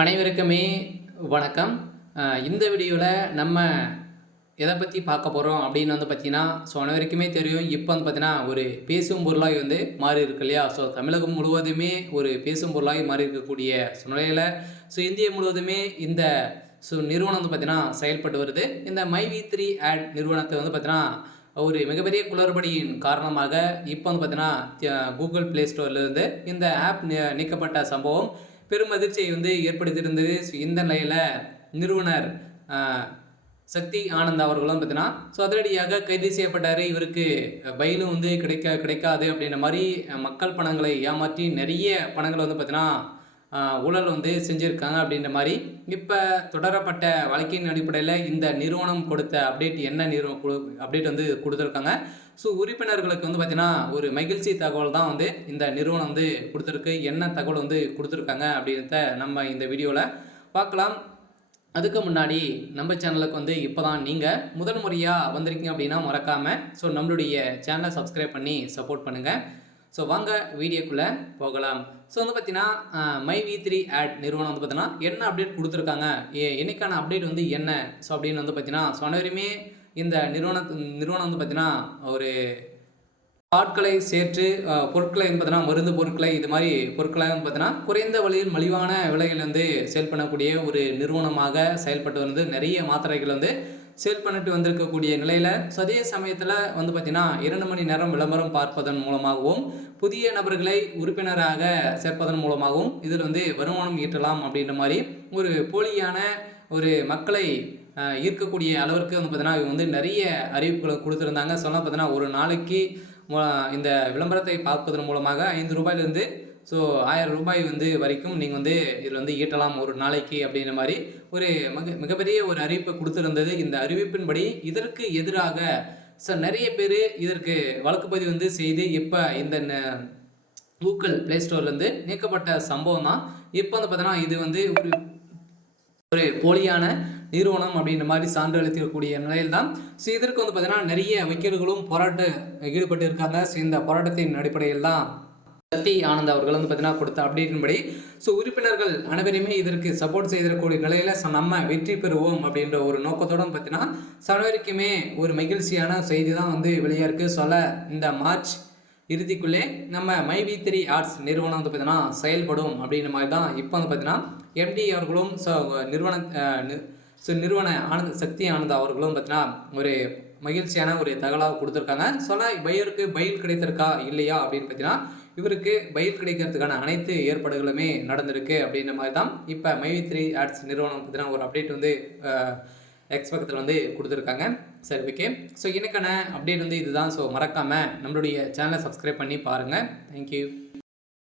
அனைவருக்குமே வணக்கம். இந்த வீடியோவில் நம்ம எதை பற்றி பார்க்க போகிறோம் அப்படின்னு பார்த்தீங்கன்னா, அனைவருக்குமே தெரியும். இப்போ பார்த்தீங்கன்னா, ஒரு பேசும் பொருளாக மாறி இருக்கு இல்லையா? தமிழகம் முழுவதுமே ஒரு பேசும் பொருளாக மாறி இருக்கக்கூடிய சூழ்நிலையில் இந்தியா முழுவதுமே இந்த நிறுவனம் பார்த்தீங்கன்னா செயல்பட்டு வருது. இந்த மைவி3 ஆட் நிறுவனத்தை பார்த்தீங்கன்னா, ஒரு மிகப்பெரிய குளறுபடியின் காரணமாக இப்போ பார்த்தீங்கன்னா, கூகுள் ப்ளே ஸ்டோர்லேருந்து இந்த ஆப் நீக்கப்பட்ட சம்பவம் பெரும் அதிர்ச்சியை ஏற்படுத்தியிருந்தது. இந்த நிலையில் நிறுவனர் சக்தி ஆனந்த் அவர்களும் பார்த்தீங்கன்னா அதிரடியாக கைது செய்யப்பட்டார். இவருக்கு பயிலும் கிடைக்காது அப்படின்ற மாதிரி மக்கள் பணங்களை ஏமாற்றி நிறைய பணங்களை பார்த்தீங்கன்னா ஊழல் செஞ்சுருக்காங்க அப்படின்ற மாதிரி இப்போ தொடரப்பட்ட வழக்கின் அடிப்படையில் இந்த நிறுவனம் கொடுத்த அப்டேட் என்ன அப்டேட் கொடுத்துருக்காங்க. உறுப்பினர்களுக்கு பார்த்தீங்கன்னா ஒரு மகிழ்ச்சி தகவல் தான் இந்த நிறுவனம் கொடுத்துருக்கு. என்ன தகவல் கொடுத்துருக்காங்க அப்படின்றத நம்ம இந்த வீடியோவில் பார்க்கலாம். அதுக்கு முன்னாடி நம்ம சேனலுக்கு இப்போ தான் நீங்கள் முதல் முறையாக வந்திருக்கீங்க அப்படின்னா மறக்காமல் நம்மளுடைய சேனலை சப்ஸ்கிரைப் பண்ணி சப்போர்ட் பண்ணுங்கள். வாங்க வீடியோக்குள்ளே போகலாம். பார்த்தீங்கன்னா மை3 ஆட் நிறுவனம் பார்த்தீங்கன்னா என்ன அப்டேட் கொடுத்துருக்காங்க, என்னைக்கான அப்டேட் என்ன அப்படின்னு பார்த்தீங்கன்னா அனைவருமே இந்த நிறுவனம் பார்த்தீங்கன்னா ஒரு ஆட்களை சேர்த்து பொருட்களை பார்த்தீங்கன்னா மருந்து பொருட்களை இது மாதிரி பொருட்களை பார்த்தீங்கன்னா குறைந்த விலையில் மலிவான விலையில் சேல் பண்ணக்கூடிய ஒரு நிறுவனமாக செயல்பட்டு வந்து நிறைய மாத்திரைகள் சேல் பண்ணிட்டு வந்திருக்கக்கூடிய நிலையில் அதே சமயத்தில் பார்த்தீங்கன்னா 2 மணி நேரம் விளம்பரம் பார்ப்பதன் மூலமாகவும் புதிய நபர்களை உறுப்பினராக சேர்ப்பதன் மூலமாகவும் இதில் வருமானம் ஈட்டலாம் அப்படின்ற மாதிரி ஒரு போலியான ஒரு மக்களை ஈர்க்கக்கூடிய அளவிற்கு பார்த்தீங்கன்னா இவங்க நிறைய அறிவிப்புகளை கொடுத்துருந்தாங்க. பார்த்தீங்கன்னா ஒரு நாளைக்கு இந்த விளம்பரத்தை பார்ப்பதன் மூலமாக 5 ரூபாயிலிருந்து 1000 ரூபாய் வரைக்கும் நீங்கள் இதில் ஈட்டலாம் ஒரு நாளைக்கு அப்படின்ற மாதிரி ஒரு மிகப்பெரிய ஒரு அறிவிப்பை கொடுத்துருந்தது. இந்த அறிவிப்பின்படி இதற்கு எதிராக நிறைய பேர் இதற்கு வழக்கு பதிவு செய்து இப்போ இந்த கூகுள் ப்ளே ஸ்டோர்லேருந்து நீக்கப்பட்ட சம்பவம் தான். இப்போ பார்த்தீங்கன்னா இது ஒரு போலியான நிறுவனம் அப்படின்ற மாதிரி சான்று அளிக்கக்கூடிய நிலையில் தான். இதற்கு பார்த்தீங்கன்னா நிறைய வக்கீல்களும் ஈடுபட்டு இருக்காங்க. இந்த போராட்டத்தின் அடிப்படையில் தான் சக்தி ஆனந்த் அவர்கள் பார்த்தீங்கன்னா கொடுத்த அப்டேட்டின்படி உறுப்பினர்கள் அனைவருமே இதற்கு சப்போர்ட் செய்திருக்கக்கூடிய நிலையில் நம்ம வெற்றி பெறுவோம் அப்படின்ற ஒரு நோக்கத்தோடு பார்த்தீங்கன்னா அனைவருக்குமே ஒரு மகிழ்ச்சியான செய்தி தான் வெளியே இருக்குது. இந்த மார்ச் இறுதிக்குள்ளே நம்ம மை3 ஆர்ட்ஸ் நிறுவனம் பார்த்தீங்கன்னா செயல்படும் அப்படின்ற மாதிரி தான் இப்போ பார்த்தீங்கன்னா எம்டி அவர்களும் நிறுவன சக்தி ஆனந்த் அவர்களும் பார்த்தீங்கன்னா ஒரு மகிழ்ச்சியான ஒரு தகவலாக கொடுத்துருக்காங்க. பையருக்கு பயில் கிடைத்திருக்கா இல்லையா அப்படின்னு பார்த்தீங்கன்னா இவருக்கு பயில் கிடைக்கிறதுக்கான அனைத்து ஏற்பாடுகளுமே நடந்திருக்கு அப்படின்ற மாதிரி தான் இப்போ மை3 ஆர்ட்ஸ் நிறுவனம் பார்த்தீங்கன்னா ஒரு அப்டேட் எக்ஸ் பக்கத்தில் கொடுத்துருக்காங்க. சரி, ஓகே. எனக்கான அப்டேட் இதுதான். மறக்காமல் நம்மளுடைய சேனலை சப்ஸ்கிரைப் பண்ணி பாருங்கள். தேங்க்யூ.